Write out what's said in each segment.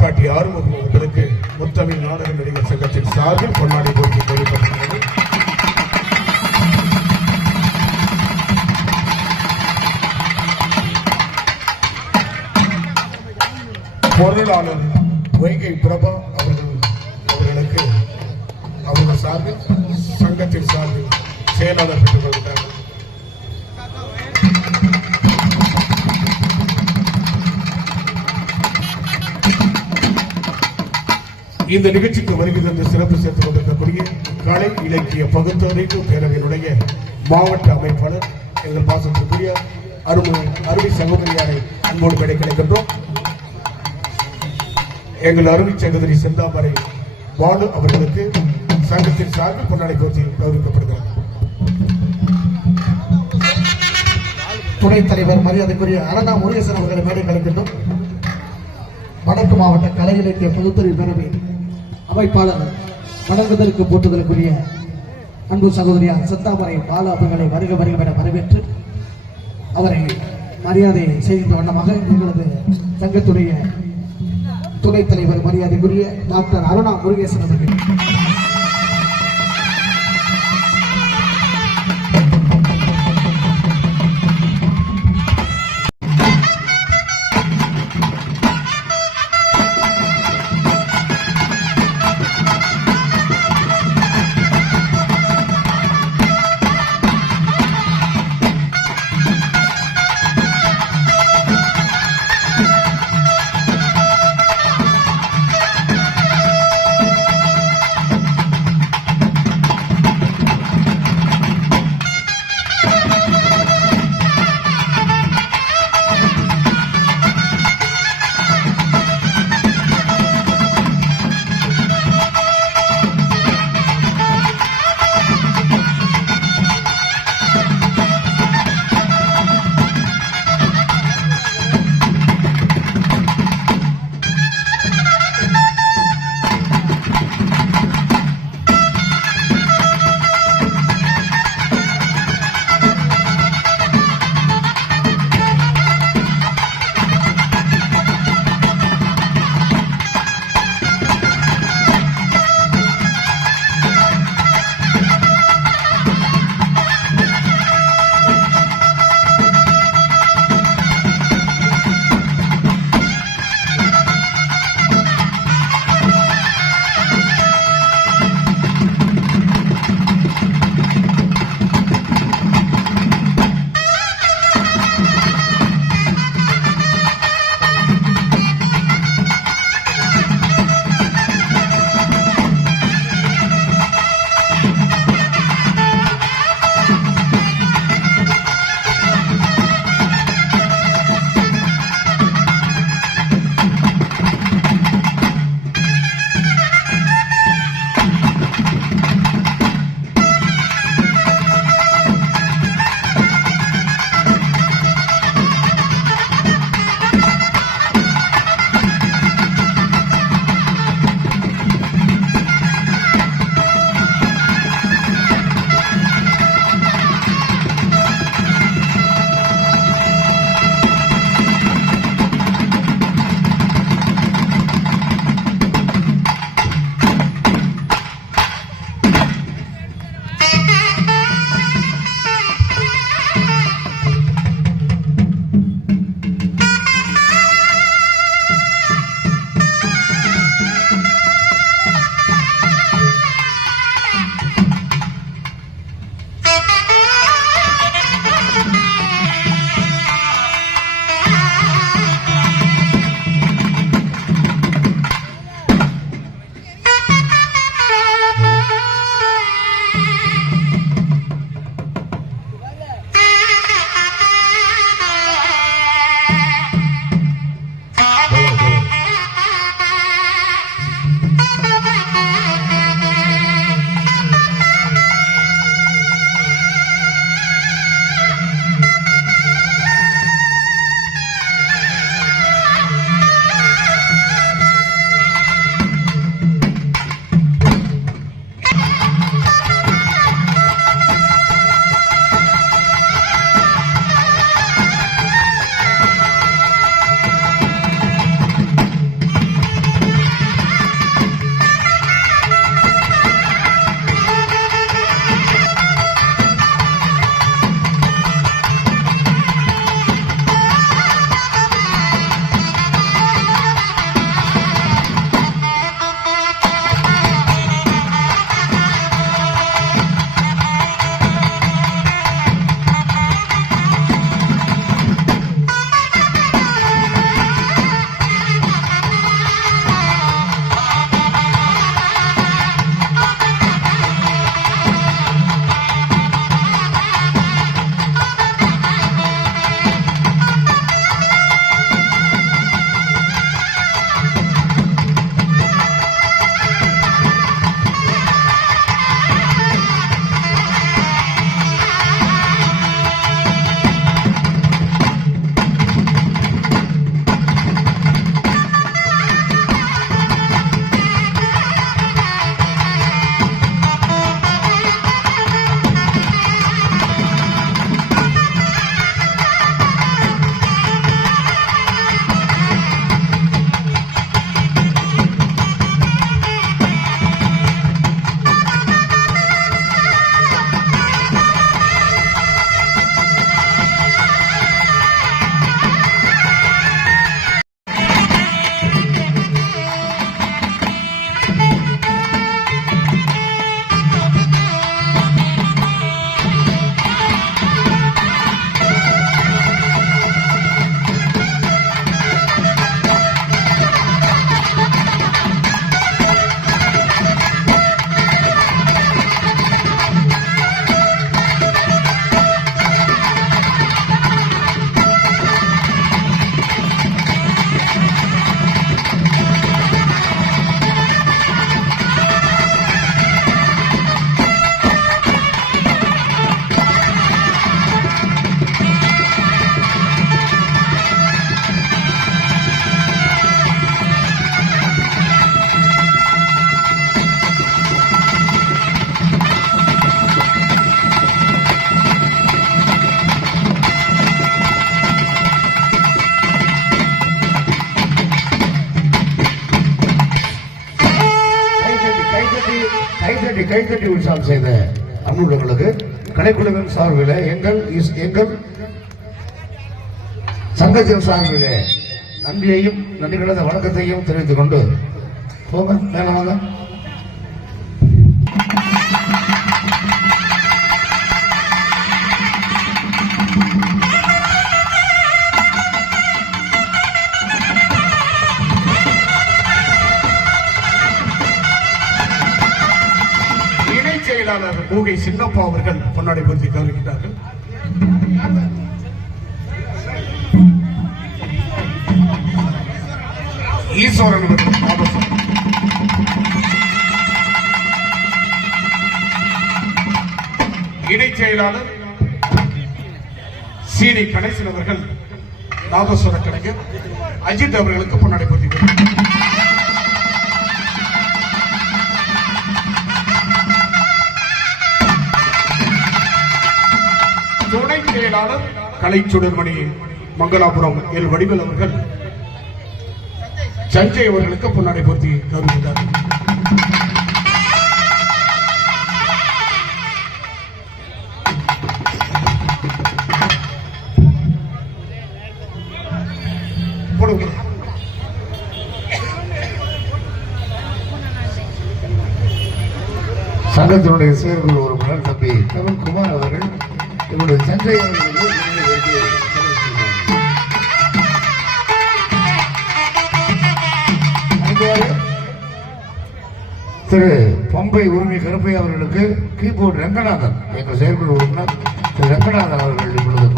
பாட்டி ஆறுமுகம் உங்களுக்கு முத்தமிழ் நாடக நடிகர் சங்கத்தின் சார்பில் பொன்னாடி போட்டி கொடுக்கப்பட்டுள்ளது பொருளாளர் வைகை பிரபா அவர்கள் அவர்களுக்கு அவர்கள் சார்பில் சங்கத்தின் சார்பில் செயலாளர்கள் இந்த நிகழ்ச்சிக்கு வருகை தந்து சிறப்பு சேர்த்துக் கொண்டிருக்கக்கூடிய கலை இலக்கிய பகுத்தறிவு பேரவையினுடைய மாவட்ட அமைப்பாளர் எங்கள் பாசத்திற்குரிய அருமை அருமை சகோதரியாரை அன்போடு கடை கிடைக்கின்றோம் எங்கள் அருமை சகோதரி செந்தாமரை பாலு அவர்களுக்கு சங்கத்தின் சார்பில் பொன்னாடை போட்டி கௌரவிக்கப்படுகிறது துணைத் தலைவர் மரியாதைக்குரிய அரணா முருகேசன் அவர்களை மேடை கலக்கின்றோம் வடக்கு மாவட்ட கலை இலக்கிய பொதுத்துறை பேரவை அமைப்பாளர் வணங்குதலுக்கு போட்டுதலுக்குரிய அன்பு சகோதரியார் செந்தாமரை பாலா அவர்களை வருக வருக என வரவேற்று அவரை மரியாதை செய்கின்ற வண்ணமாக எங்களது சங்கத்துடைய துணைத் தலைவர் மரியாதைக்குரிய டாக்டர் அருணா முருகேசன் அவர்கள் கைகட்டி உற்சாகம் செய்த அன்புள்ளவர்களுக்கு கலைக்குழுவின் சார்பில் எங்கள் இஸ்- எங்கள் சங்கத்தின் சார்பில் நன்றியையும் நன்றி கடந்த வணக்கத்தையும் தெரிவித்துக் கொண்டு போங்க மேல வாங்க. ஊகை சின்னப்பா அவர்கள் பொன்னாடை பொருத்தி கௌரவிக்கின்றார்கள் ஈஸ்வரன் அவர்கள் இணைச் செயலாளர் சீனி கணேசன் அவர்கள் நாதஸ்வர கலைஞர் அஜித் அவர்களுக்கு பொன்னாடை பொருத்தி கௌரவிக்கின்றார்கள். கலை சுடர்மணி மங்களாபுரம் எல் வடிவேல் அவர்கள் சஞ்சய் அவர்களுக்கு பொன்னாடை பொருத்தி கருதுகிறார் சங்கத்தினுடைய செயற்குழு திரு பம்பை உரிமை கருப்பை அவர்களுக்கு கீபோர்டு ரங்கநாதன் எங்கள் செயற்குழு உறுப்பினர் திரு ரங்கநாதன் அவர்கள் இப்பொழுது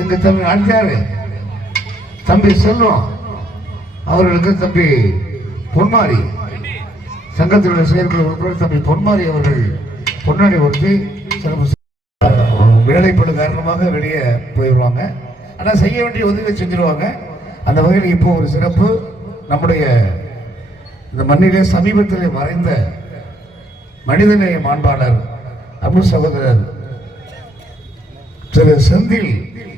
எங்க தம்பி அடிச்சாரு. தம்பி செல்வம் அவர்களுக்கு தம்பி பொன்மாரி. சங்கத்தினுடைய செயல்கள் உறுப்பினர் தம்பி பொன்மாரி அவர்கள் பொன்னாடி ஒருத்தி சிறப்பு செ- வேலைப்படு காரணமாக வெளியே போயிடுவாங்க. ஆனால் செய்ய வேண்டிய உதவி செஞ்சிருவாங்க. அந்த வகையில் இப்போ ஒரு சிறப்பு நம்முடைய இந்த மண்ணிலே சமீபத்திலே மறைந்த மனிதநேய மாண்பாளர் அன்பு சகோதரர் திரு செந்தில்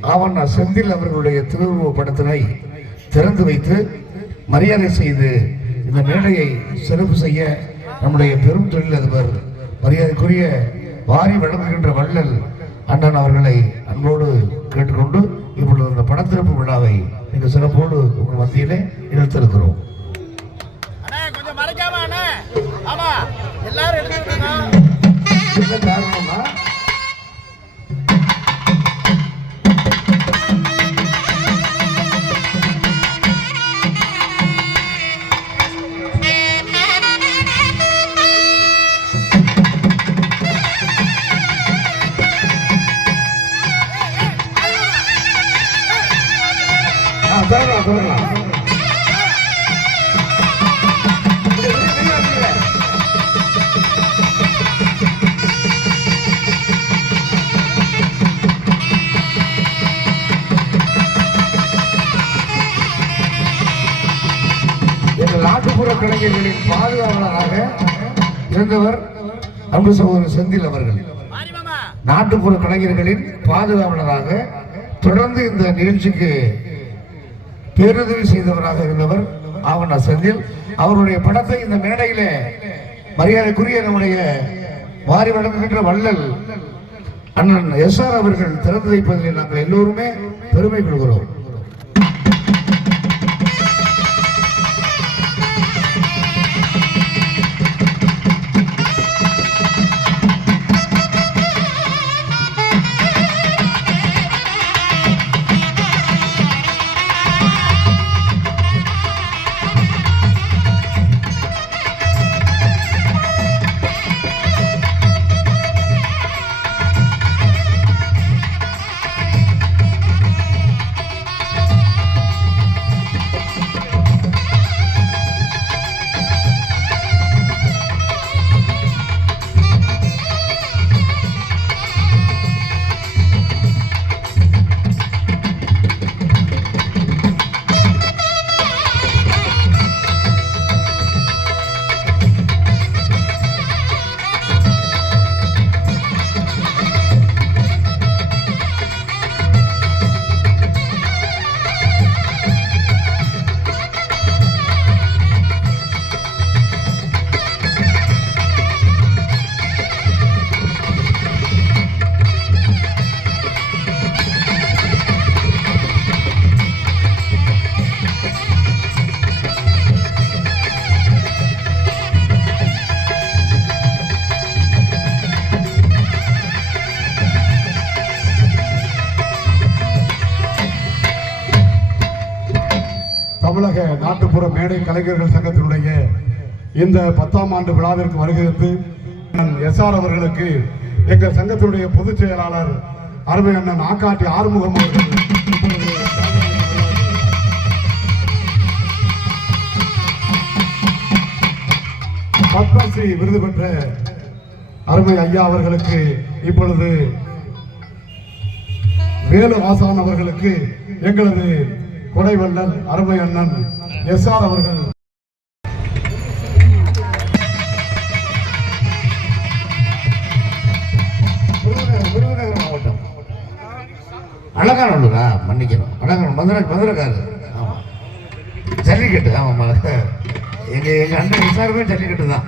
ஆவண்ணா செந்தில் அவர்களுடைய திருவுருவ படத்தினை திறந்து வைத்து மரியாதை செய்து இந்த மேடையை சிறப்பு செய்ய நம்முடைய பெரும் தொழிலதிபர் மரியாதைக்குரிய வாரி வழங்குகின்ற வள்ளல் அண்ணன் அவர்களை அன்போடு கேட்டுக்கொண்டு இப்பொழுது இந்த படத்திறப்பு விழாவை மிக சிறப்போடு உங்கள் மத்தியிலே நிகழ்த்திருக்கிறோம். அண்ணே இளைஞர்களின் பாதுகாவலராக இருந்தவர் அன்பு சகோதரர் செந்தில் அவர்கள். நாட்டுப்புற கலைஞர்களின் பாதுகாவலராக தொடர்ந்து இந்த நிகழ்ச்சிக்கு பேருதவி செய்தவராக இருந்தவர் ஆவண்ணா செந்தில். அவருடைய படத்தை இந்த மேடையில மரியாதைக்குரிய நம்முடைய வாரி வழங்குகின்ற வள்ளல் அண்ணன் எஸ் ஆர் அவர்கள் திறந்து வைப்பதில் நாங்கள் எல்லோருமே பெருமை கொள்கிறோம். மேடை கலைஞர்கள் சங்கத்தினுடைய இந்த பத்தாம் ஆண்டு விழாவிற்கு வருகிறது எஸ் ஆர் அவர்களுக்கு எங்கள் சங்கத்தினுடைய பொதுச் செயலாளர் அருமை அண்ணன் ஆக்காட்டி ஆறுமுகம் அவர்கள் பத்மஸ்ரீ விருது பெற்ற அருமை ஐயா அவர்களுக்கு இப்பொழுது வேலு ஆசான் அவர்களுக்கு எங்களது கொடைவள்ளல் அருமை அண்ணன் எஸ் ஆர் அவர்கள். விருதுநகர் மாவட்டம். அலங்காநல்லூரா மன்னிக்கணும். அழகான மதுரை மதுரைக்காரு ஆமாம் ஜல்லிக்கட்டு ஆமாம் எங்கள் எங்கள் அண்ணன் விசாரமே ஜல்லிக்கட்டு தான்